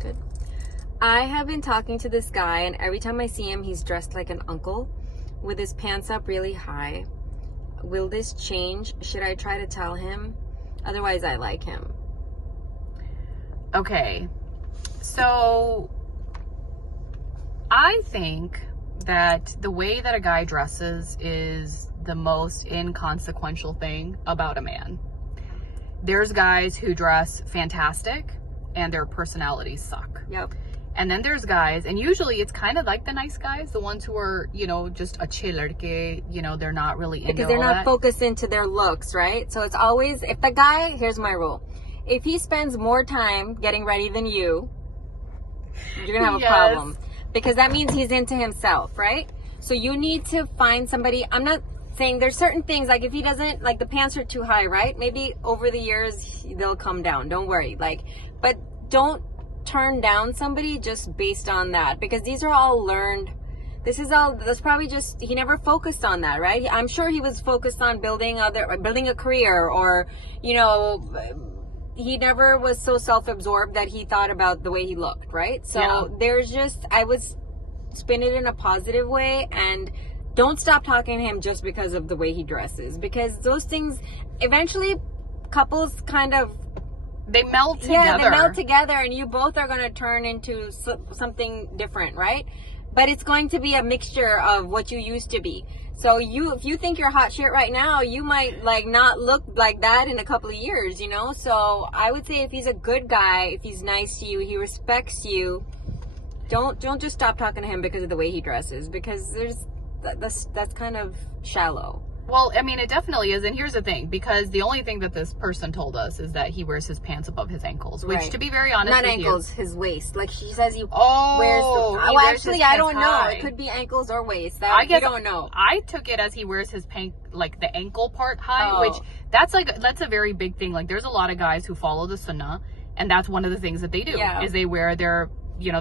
Good. I have been talking to this guy, and every time I see him, he's dressed like an uncle with his pants up really high. Will this change? Should I try to tell him? Otherwise, I like him. Okay. So, I think that the way that a guy dresses is the most inconsequential thing about a man. There's guys who dress fantastic and their personalities suck. Yep. And then there's guys, and usually it's kind of like the nice guys, the ones who are, just a chiller, they're not really into because they're all not that. focused into their looks, right? So it's always, if the guy, here's my rule. If he spends more time getting ready than you, you're going to have a problem. Because that means he's into himself, right? So you need to find somebody. I'm not saying there's certain things, like if he doesn't, like the pants are too high, right? Maybe over the years, they'll come down. Don't worry. But don't turn down somebody just based on that, because these are all learned. That's probably just, he never focused on that, right? I'm sure he was focused on building a career, or, he never was so self-absorbed that he thought about the way he looked, right? So I would spin it in a positive way, and don't stop talking to him just because of the way he dresses, because those things, eventually couples kind of, they melt together. Yeah, they melt together, and you both are going to turn into something different, right? But it's going to be a mixture of what you used to be. So if you think you're hot shit right now, you might not look like that in a couple of years, So I would say if he's a good guy, if he's nice to you, he respects you, don't just stop talking to him because of the way he dresses, because that's kind of shallow. Well, I mean, it definitely is. And here's the thing, because the only thing that this person told us is that he wears his pants above his ankles, which, to be very honest not with ankles, his waist. Like she says, wears. Well, actually, I don't know. It could be ankles or waist. I don't know. I took it as he wears his pants, like the ankle part high, which that's a very big thing. Like, there's a lot of guys who follow the sunnah, and that's one of the things that they do is they wear their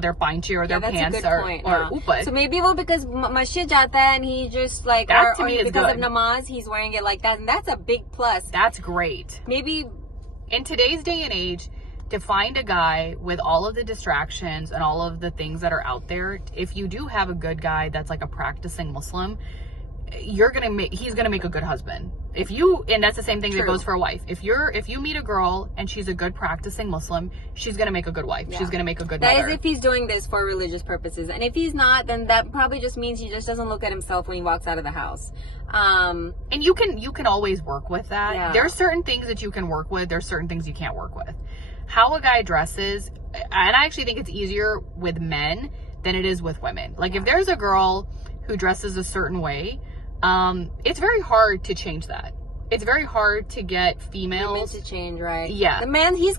their panchi or their pants or upad. So maybe because masjid jata and he just that to me is because good. of namaz, he's wearing it like that, and that's a big plus. That's great. Maybe in today's day and age, to find a guy with all of the distractions and all of the things that are out there, if you do have a good guy that's like a practicing Muslim, he's gonna make a good husband. And that's the same thing that goes for a wife. If you meet a girl and she's a good practicing Muslim, she's gonna make a good wife. She's gonna make a good mother. That is if he's doing this for religious purposes. And if he's not, then that probably just means he just doesn't look at himself when he walks out of the house. And you can always work with that. Yeah. There's certain things that you can work with. There's certain things you can't work with. How a guy dresses, and I actually think it's easier with men than it is with women. Like, if there's a girl who dresses a certain way, it's very hard to change that. It's very hard to get females to change, right? Yeah. The man, you're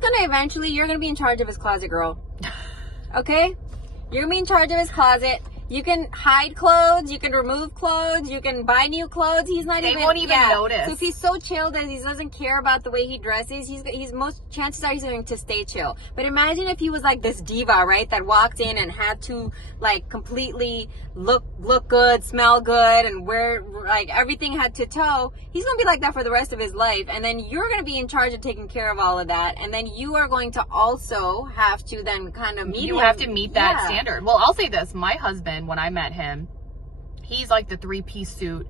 gonna be in charge of his closet, girl. Okay? You're gonna be in charge of his closet. You can hide clothes, you can remove clothes, you can buy new clothes. They won't even notice. So if he's so chill that he doesn't care about the way he dresses, he's most chances are he's going to stay chill. But imagine if he was like this diva, right? That walked in and had to completely look good, smell good, and wear everything head to toe. He's going to be like that for the rest of his life. And then you're going to be in charge of taking care of all of that. And then you are going to also have to then kind of meet that standard. Well, I'll say this. My husband, when I met him, he's like the 3-piece suit,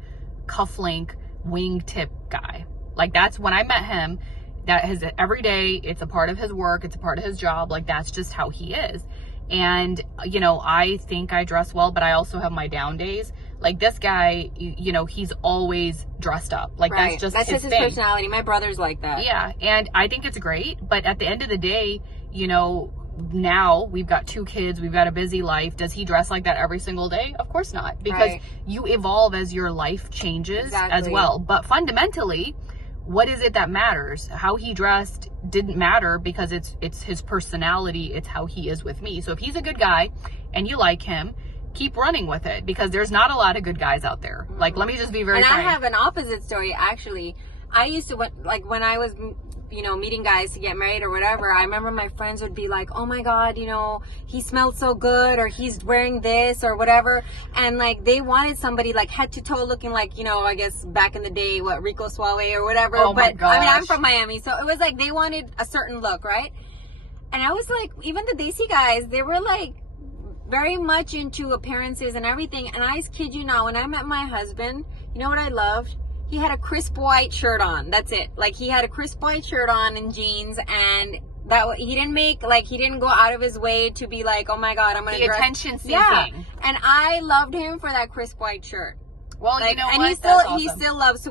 cufflink, wingtip guy. Like, that's when I met him. That is every day. It's a part of his work. It's a part of his job. Like, that's just how he is. And, I think I dress well, but I also have my down days. Like, this guy, he's always dressed up. Like, that's just his personality. My brother's like that. Yeah. And I think it's great. But at the end of the day, now we've got 2 kids, we've got a busy life. Does he dress like that every single day? Of course not, because you evolve as your life changes as well. But fundamentally, what is it that matters? How he dressed didn't matter, because it's his personality, it's how he is with me. So if he's a good guy and you like him, keep running with it, because there's not a lot of good guys out there. Like, let me just be very frank. I have an opposite story, actually. I used to, when I was meeting guys to get married or whatever, I remember my friends would be like, oh my God, he smelled so good, or he's wearing this or whatever. And they wanted somebody head to toe looking like, I guess back in the day, Rico Suave or whatever. Oh my gosh. I mean, I'm from Miami. So it was they wanted a certain look, right? And I was like, even the Desi guys, they were like very much into appearances and everything. And I kid you not, when I met my husband, you know what I loved? He had a crisp white shirt on. That's it. Like, he had a crisp white shirt on and jeans, and that he didn't go out of his way to be like, oh my God, I'm gonna the dress. attention seeking. Yeah, and I loved him for that crisp white shirt. Well, like, you know and what? he still That's awesome. he still loves,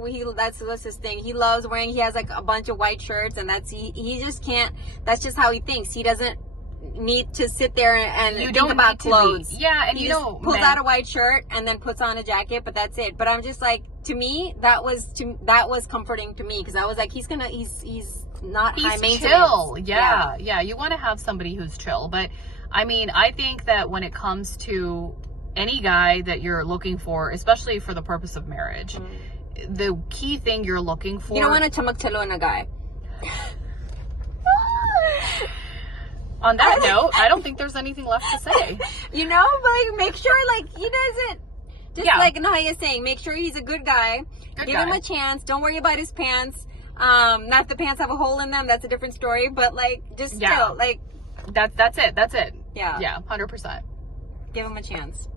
so that's his thing. He loves wearing. He has like a bunch of white shirts, and he just can't. That's just how he thinks. He doesn't need to sit there and You think don't about need to clothes. Yeah, and he you just know, pulls out a white shirt and then puts on a jacket, but that's it. But I'm just like, to me, that was comforting to me, because I was like, he's not high maintenance. Chill. Yeah. You want to have somebody who's chill. But I mean, I think that when it comes to any guy that you're looking for, especially for the purpose of marriage, the key thing you're looking for. You don't want to chamaktalo in a guy. On that note, I don't think there's anything left to say. You know, but like, make sure like he doesn't. Just like Naya is saying, make sure he's a good guy. Give him a chance. Don't worry about his pants. Not if the pants have a hole in them, that's a different story. But like, just still like. That's it. Yeah. Yeah, 100%. Give him a chance.